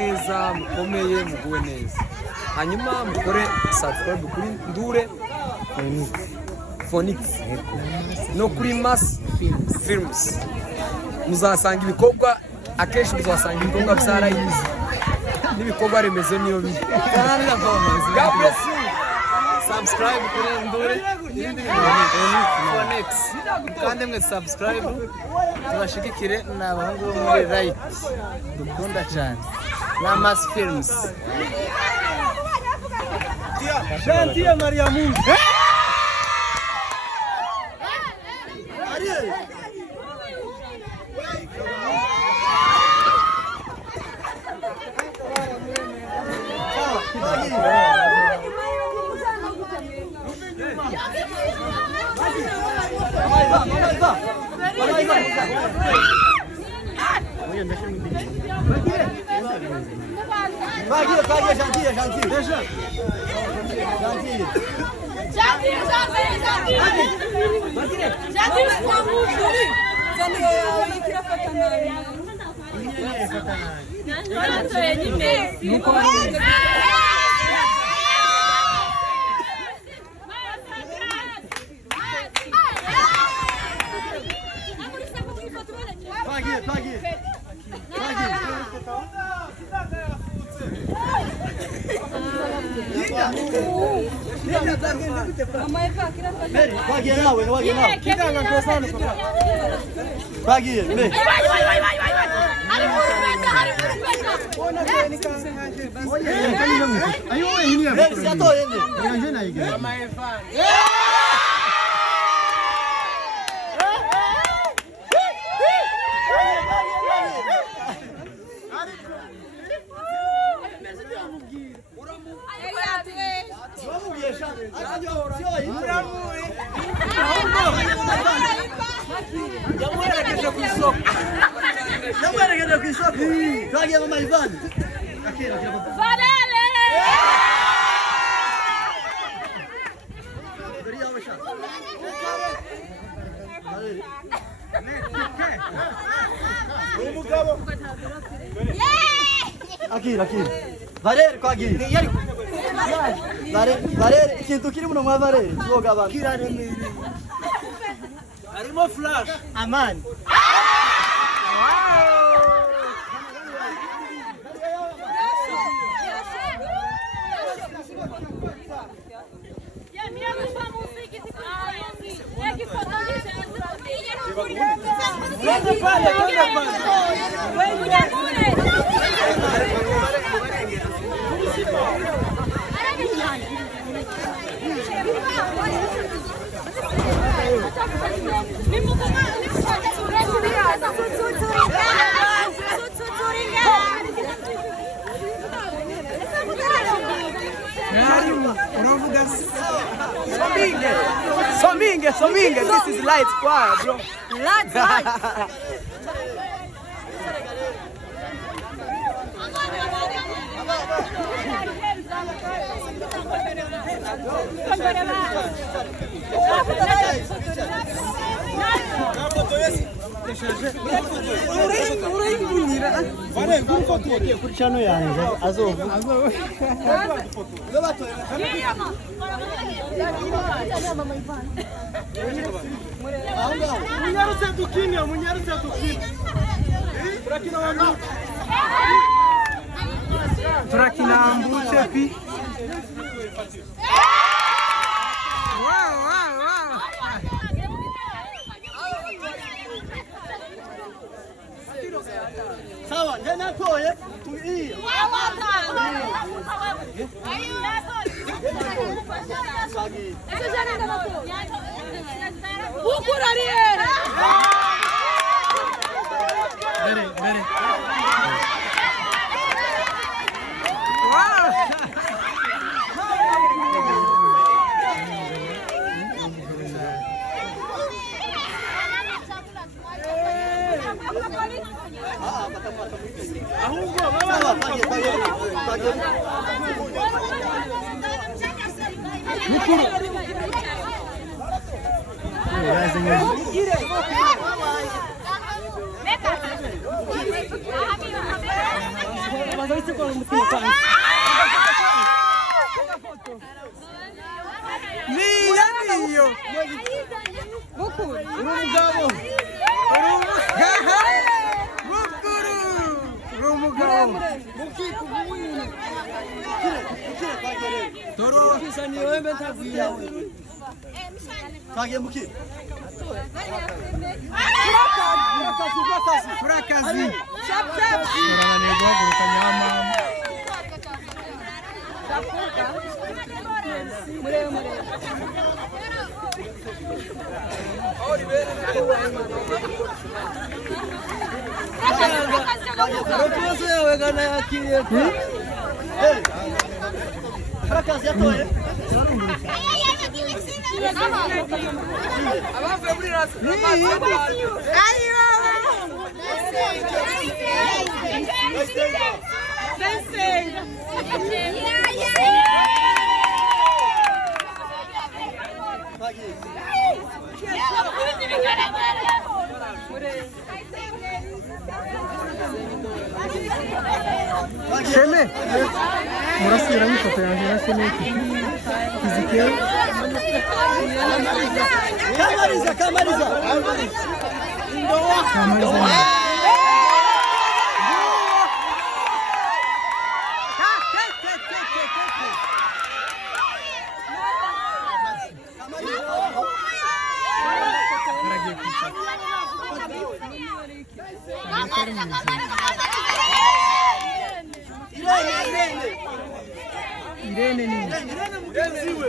neza mukomeye muguwe neza hanyuma mukore subscribe kuri Ndure Phonix no kuri Mass Films muzasanga ibikorwa akenshi muzasanga ibikorwa byarayize n'ibikorwa remezo niyo biri God bless you subscribe kuri Ndure Phonix kandi mwe subscribe tubashigikire n'abahungu bo muri Right dukunda cyane na Mass Films Gentil Maria Mungu Vai, gentil. Deixa. Aqui. Vareiro, com aqui. Vareiro, ikintu kiri muno mwa vareiro. Twoga abantu. Harimo flash. Amani. Sominga, this is light choir, bro. Light. Turakinambu chefi. Wow. Sawa, jana koye. Bere. Meka Niyo. Bukuru. Rumugabo. Bukuru. Rumugabo. Mukiku muwini. Kire kagere. Toro kisani wembe taguya. Kage muki. Frakazi. Shap. Ora nego kuruka nyama. Mure. Sheme, murasubira ifoto yanjye na Sheme Kizike. Kamariza. Irene nini? Irene mugenziwe.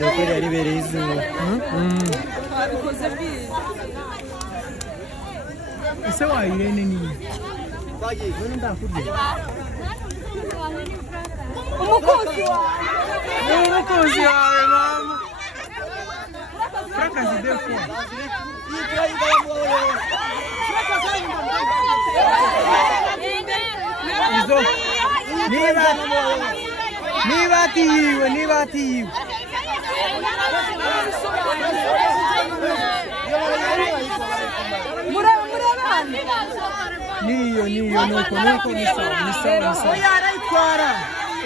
Dokeri ari bereye izuba. Ese wa Irene nini? None ndakurya. Umukozi wawe mama. Frakazi defo. Izo. Niba atiwe. Niyo nuko ni sawa. Oya arayitwara.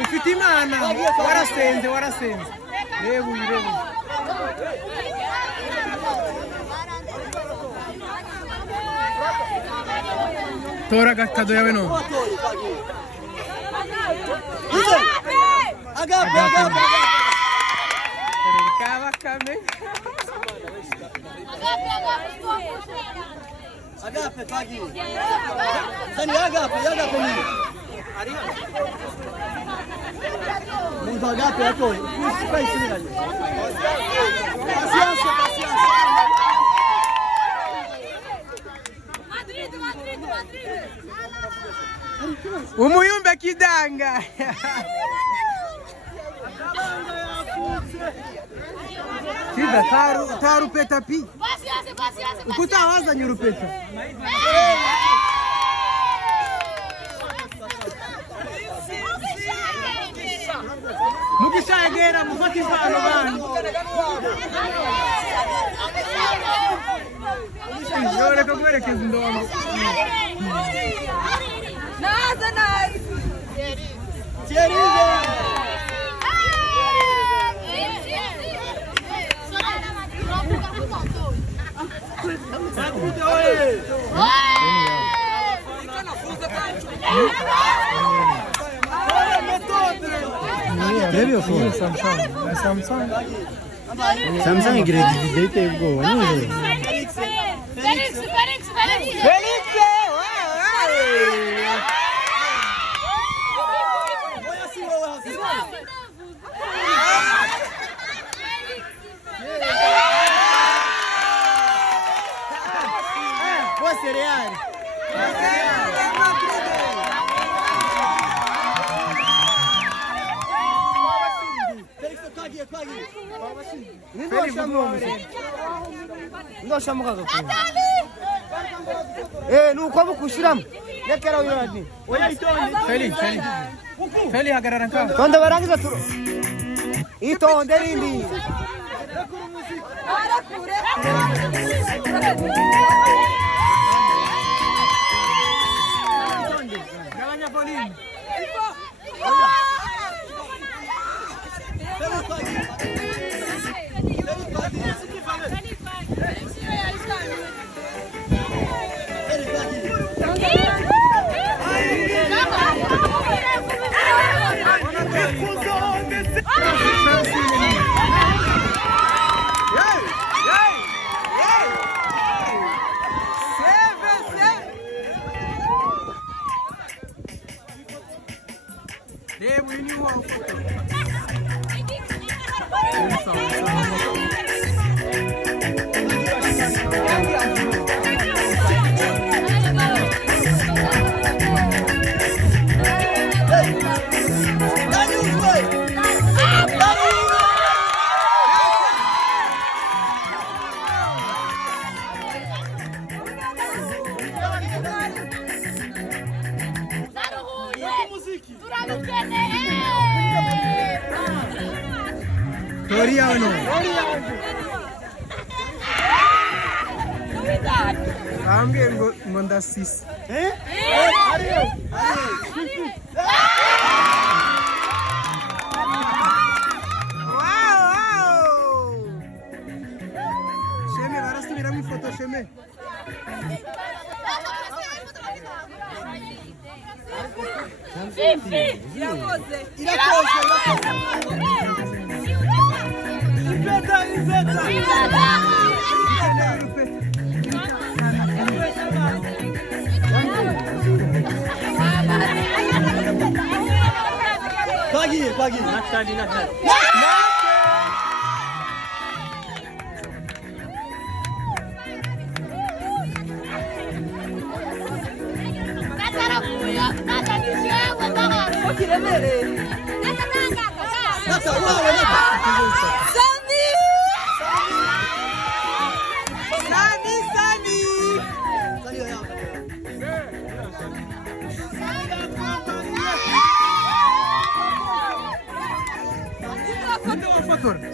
Ufite imana warasenze reba uyirebe. Tora gatado yawe no agape kaba kame agape tagi sani agape ni ari Mungu agape atoe usikai sini pasianse Madrid Umuyumbe kidanga Sida taru peta pi Ukuta waza nyurupeta Mukishagera mufati ivano bani Yore kagwerekeza indongo Naza nice Thierry Deve foi Samsung grade de teve gol, não é? Felix! Cereal. Ndo shamuka gakuru. Nuko mukushiramo. Lekera uyo ati. Oya itonde. Feli hagarara nka. Tonde barangiza turo. Itonde rindi. Gabanya volume. Toriano. Amge ngonda sis. Wow. Sheme, varas tu mira mi foto, Sheme. Pagi. Natali.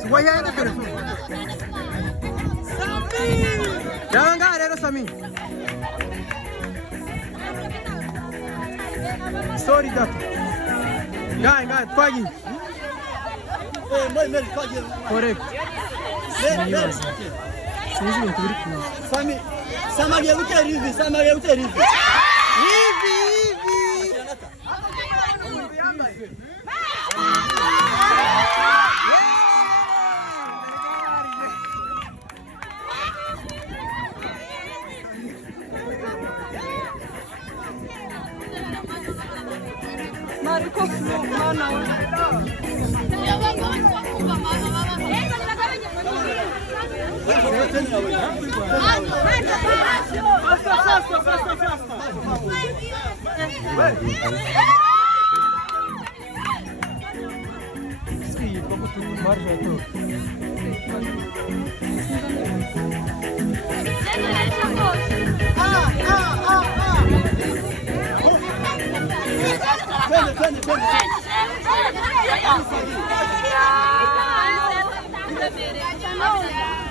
Guayana telefone. Jangan nggak ada Sami. Sorry dah. Nggak, pagi. Pagi. Correct. Sami, sama dia utarivi. Rivi.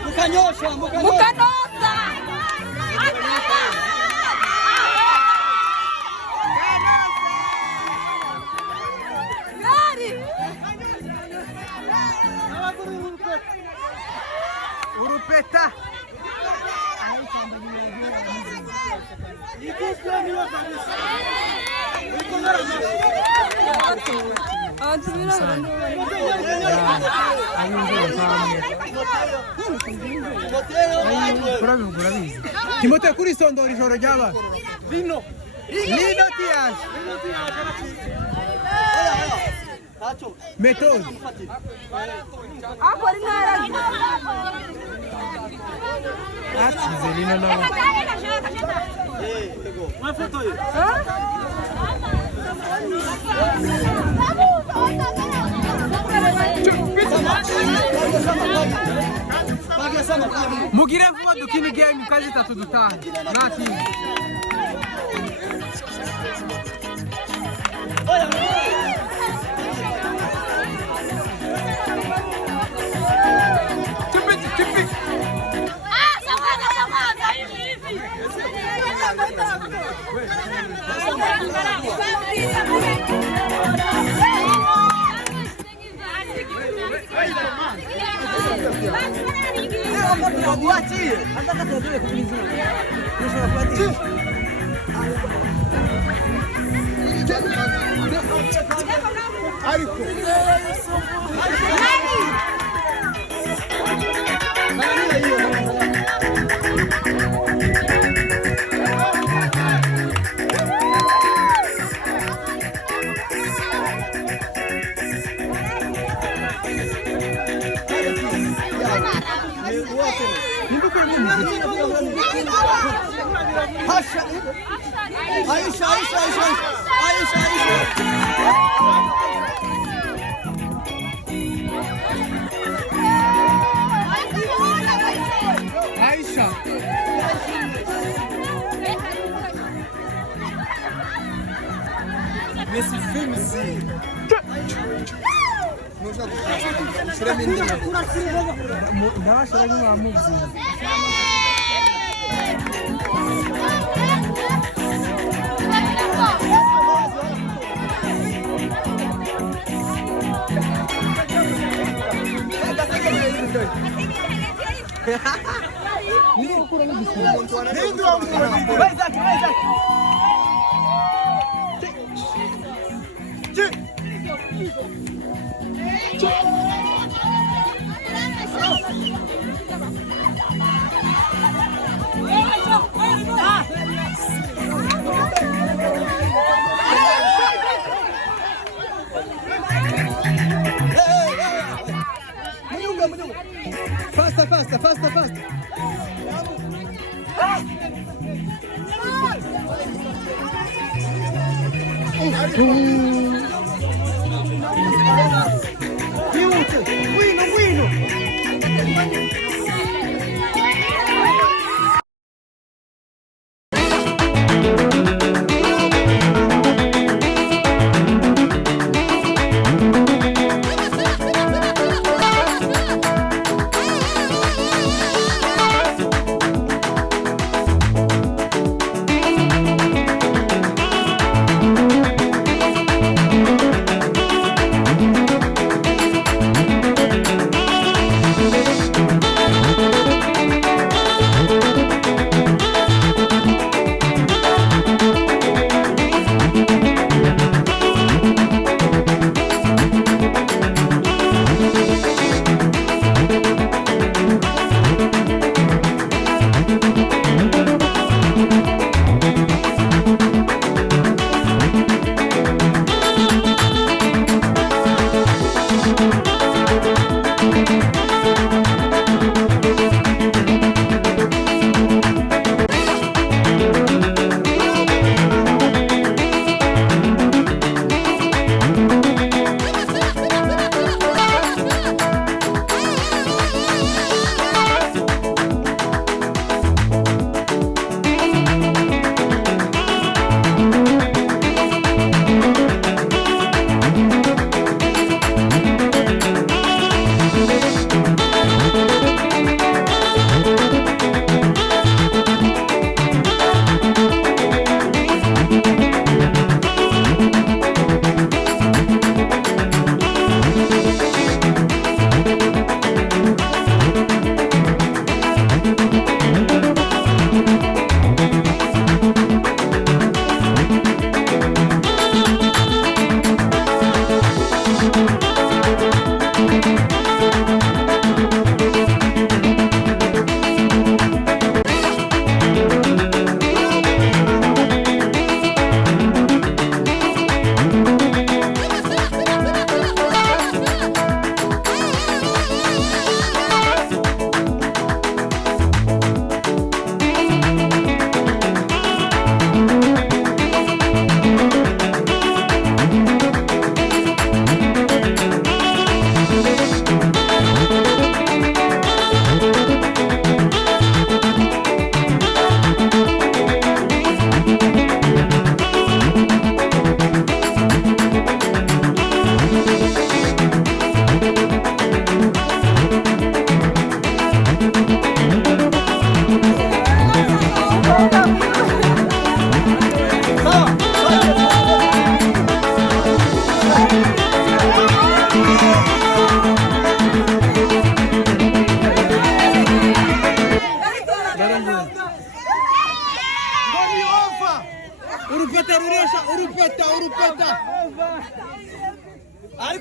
Mukanosa. Urupeta. Timoteo kuri sondo ijoro ryaba. Lino Tias. Méthode. Zelina não. Uma foto aí. Mugire vuba dukini game kazi tatu dutaha. Naki. Nesse filme, sim. Faster.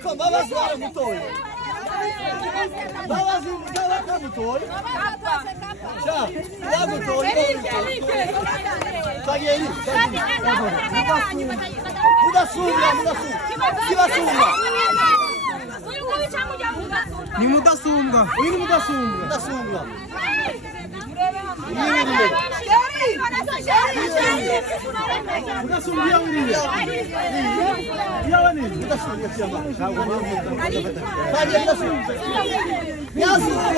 ariko mbabazi waramutoye mbabazi waramutoye sha yagutoye Sageni mudasumba kibasumba ni mudasumbwa uyu ni mudasumbwa mudasumbwa uriye yawe ni mudasumbwa cyangwa yasumbwa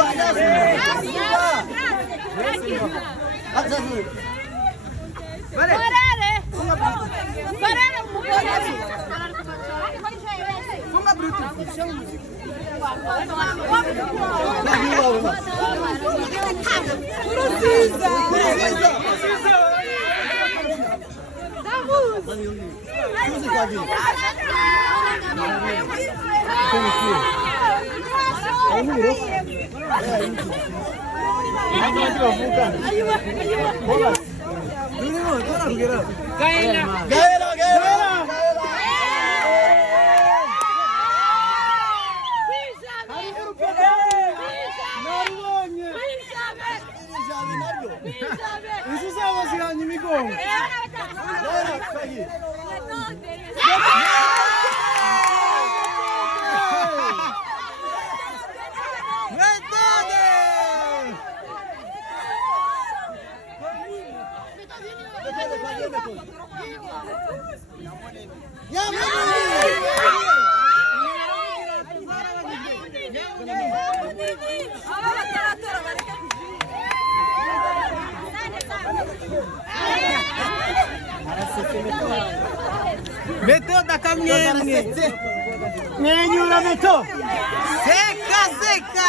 funga bluetooth Isso só você inimigo. Meto da caminhando. Menina Meto. Seca.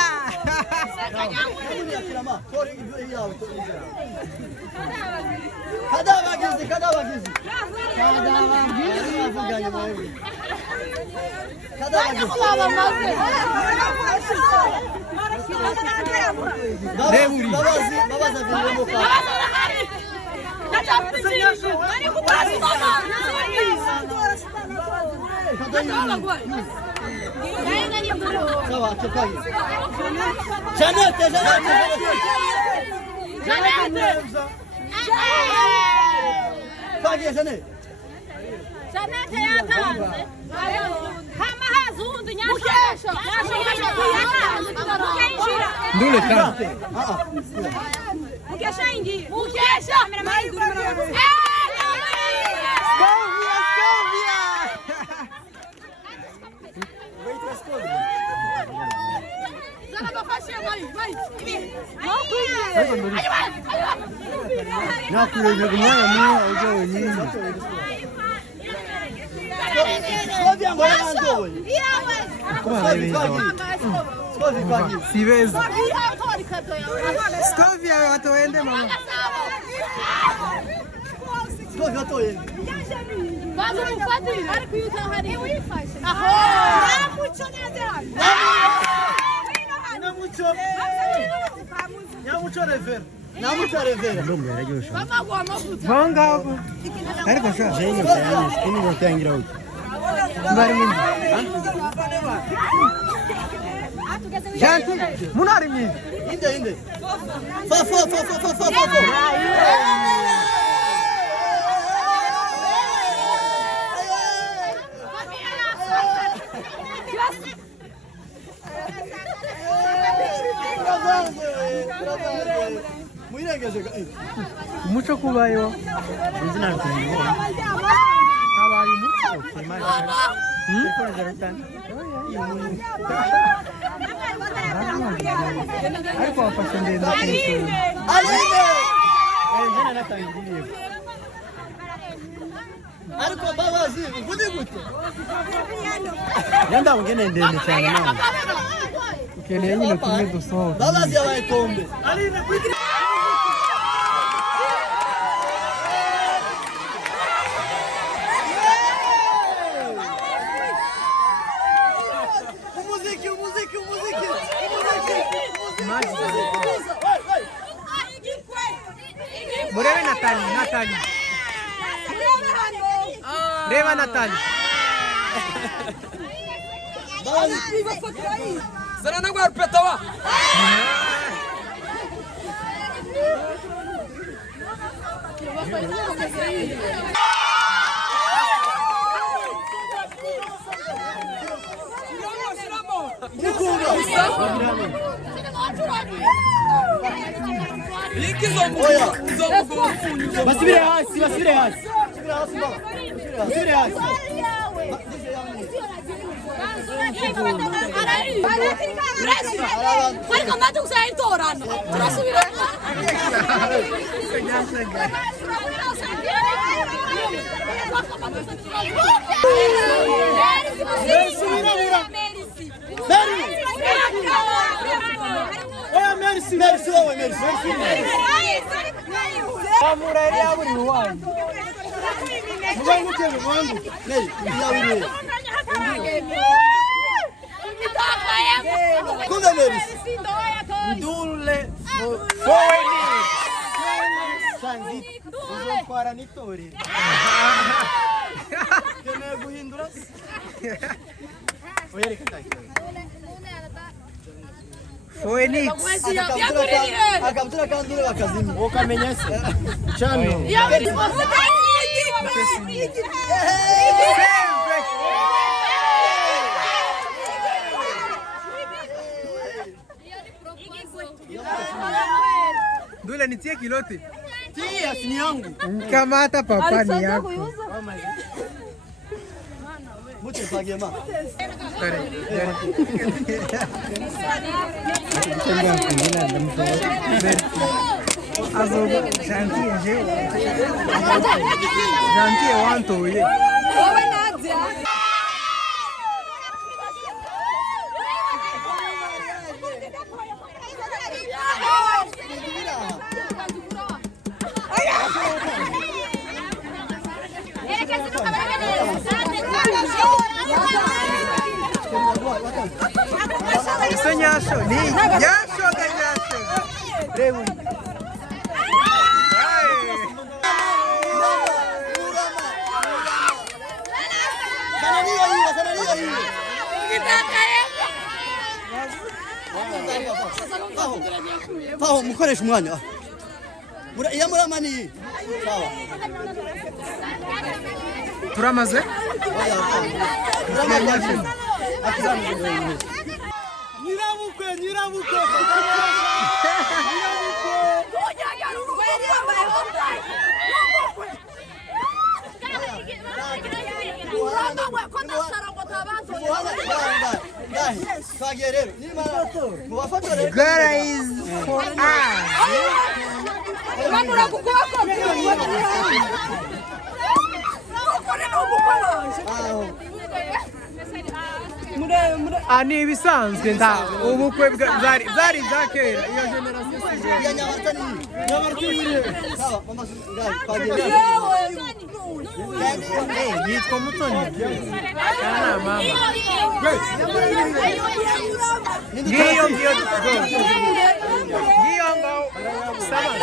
Scovia atoende mama. Scovia atoende. Inde. Fa. Mucho kubayo. Ariko babazi gudi gute. Yanda ungene ndende cyane nawe. Ukeneye nyine kumwe dusohoka. Babazi yabaye tombe. Murebe Natali. Reba Natali. Zana na gwa rupeta wa. Basibire hasi, basibire hasi. Basibire hasi. Quando andate a usare il torano, però subire. Merci, merci, merci. Amurari aburi wanyu. Mubangu cyane mubangu. Neri, yawiri. Kunga merci. Ndule. Foweni. Sanzit. Uzopara nitori. Kene guhindura. Oyere kataki. Phoenix. Akabutura kandure bakazimi. Okamenyese. Chano. Dule nitie kilote. Tia ni yangu. Kamata papa ni yako. Muche pagema. Azogo jantie je. Jantie wanto ye. Isso é nhacho, nhacho da nhacho. Reuni. Paho mukoresha umwanya. Iya muramani. Sawa. Turamaze? Nyirabukwe. Gara is for us. Ani ibisanzwe nda ubukwe zari zakera iyo generation Ya nyabartani. Sawa, mama ngai yitwa Mutoni. Kana mama. Ngiyo ngo sama.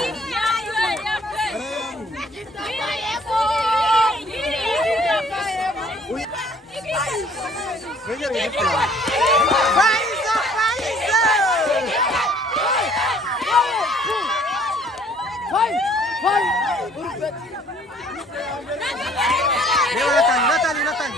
Nathan.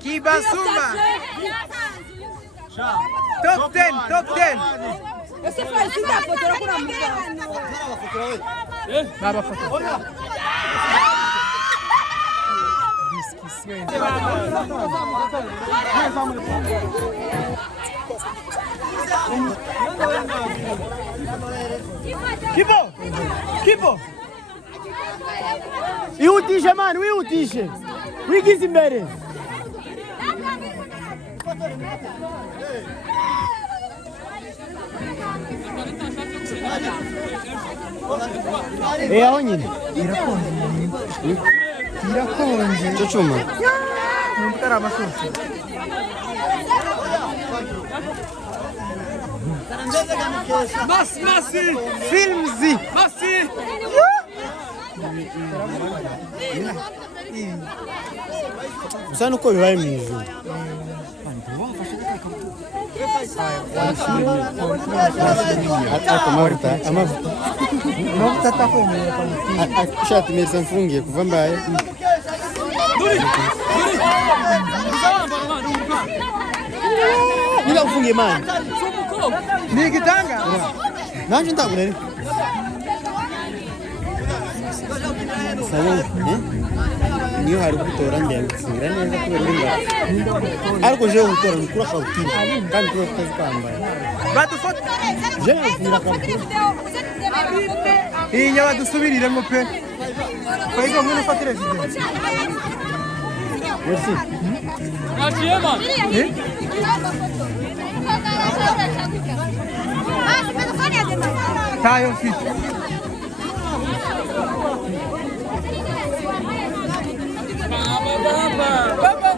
Kibasuma. Top 10. Você faz isso da foto, eu não Baba foto. Kipo. Iutishe mani, wiutishe. Wigize imbere. Aho nyine. Irakonje. Cyo cyuma. Mutara amashoshi. Merci. Filmzi. Merci. Usana uko bibaye mu ijuru. Amavuta atakwemeye kamutima. Shati meza mfungiye kuva mbaye. Nila ufungiye mani. Ni igitanga. Nanje ndagurere. Sawa, niyo hari gutora ndengusira neza kubera ndinga. Ariko je gutora nkura kabutina. Kandi ko tazikambara. Badufata. Je nkira kabutina. Iyi nyaba dusubiriremo pe. Kwaigo mwe ufatire video. Merci. Tayo fit. Baba.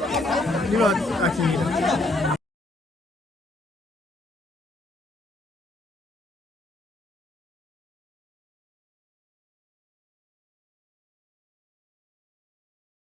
Nilo akini.